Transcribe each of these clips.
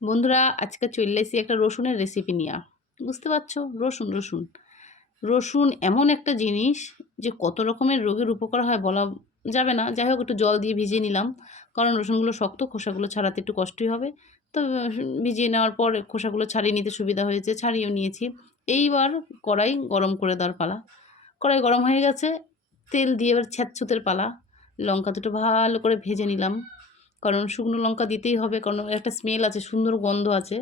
বন্ধুরা আজকে চলে এসেছি একটা রসুনের রেসিপি নিয়ে। বুঝতে পারছো? রসুন রসুন রসুন এমন একটা জিনিস যে কত রকমের রোগের উপকার হয় বলা যাবে না। যাই হোক, একটু জল দিয়ে ভিজিয়ে নিলাম, কারণ রসুনগুলো শক্ত, খোসাগুলো ছাড়াতে একটু কষ্টই হবে। তো ভিজিয়ে নেওয়ার পর খোসাগুলো ছাড়িয়ে নিতে সুবিধা হয়েছে, ছাড়িয়েও নিয়েছি। এইবার কড়াই গরম করে দেওয়ার পালা। কড়াই গরম হয়ে গেছে, তেল দিয়ে এবার ছ্যাঁচছুতের পালা। লঙ্কা দুটো ভালো করে ভেজে নিলাম, কারণ শুকনো লঙ্কা দিতেই হবে, কারণ একটা স্মেল আছে, সুন্দর গন্ধ আছে,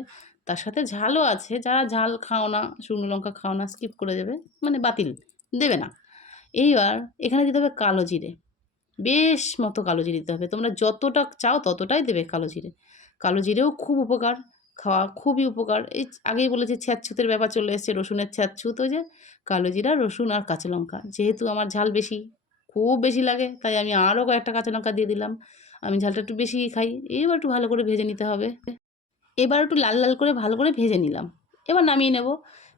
তার সাথে ঝালও আছে। যারা ঝাল খাও না, শুকনো লঙ্কা খাও না, স্কিপ করে যাবে, মানে বাতিল, দেবে না। এইবার এখানে দিতে হবে কালো জিরে, বেশ মতো কালো জিরে দিতে হবে। তোমরা যতটা চাও ততটাই দেবে কালো জিরে। কালো জিরেও খুব উপকার, খাওয়া খুবই উপকার। এই আগেই বলেছি ছ্যাঁচছুতের ব্যাপার চলে এসেছে, রসুনের ছ্যাঁচছুত। ওই যে কালো জিরা, রসুন আর কাঁচা লঙ্কা, যেহেতু আমার ঝাল বেশি, খুব বেশি লাগে, তাই আমি আরও কয়েকটা কাঁচা লঙ্কা দিয়ে দিলাম। আমি ঝালটা একটু বেশিই খাই। এবার একটু ভালো করে ভেজে নিতে হবে। এবার একটু লাল লাল করে ভালো করে ভেজে নিলাম। এবার নামিয়ে নেব।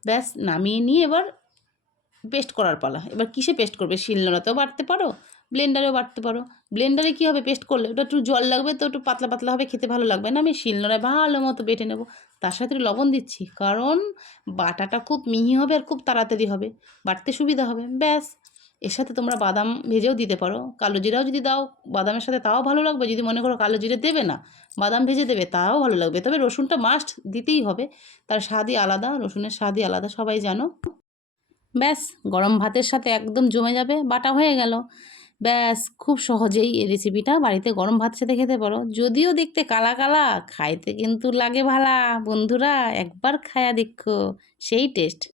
ব্যাস, নামিয়ে নিয়ে এবার পেস্ট করার পালা। এবার কিসে পেস্ট করবে? শিলনোড়াতেও বাটতে পারো, ব্লেন্ডারেও বাটতে পারো। ব্লেন্ডারে কী হবে, পেস্ট করলে ওটা একটু জল লাগবে, তো একটু পাতলা পাতলা হবে, খেতে ভালো লাগবে না। আমি শিলনোড়ায় ভালো মতো বেটে নেব। তার সাথে একটু লবণ দিচ্ছি, কারণ বাটাটা খুব মিহি হবে আর খুব তাড়াতাড়ি হবে, বাটতে সুবিধা হবে। ব্যাস, এর সাথে তোমরা বাদাম ভেজেও দিতে পারো, কালো জিরাও যদি দাও বাদামের সাথে তাও ভালো লাগবে। যদি মনে করো কালো জিরে দেবে না, বাদাম ভেজে দেবে, তাও ভালো লাগবে। তবে রসুনটা মাস্ট দিতেই হবে, তার স্বাদই আলাদা, রসুনের স্বাদই আলাদা, সবাই জানো। ব্যাস, গরম ভাতের সাথে একদম জমে যাবে, বাটা হয়ে গেল। ব্যাস, খুব সহজেই এই রেসিপিটা বাড়িতে গরম ভাতের সাথে খেতে পারো। যদিও দেখতে কালা কালা, খাইতে কিন্তু লাগে ভালা। বন্ধুরা একবার খায়া দেখো, সেই টেস্ট।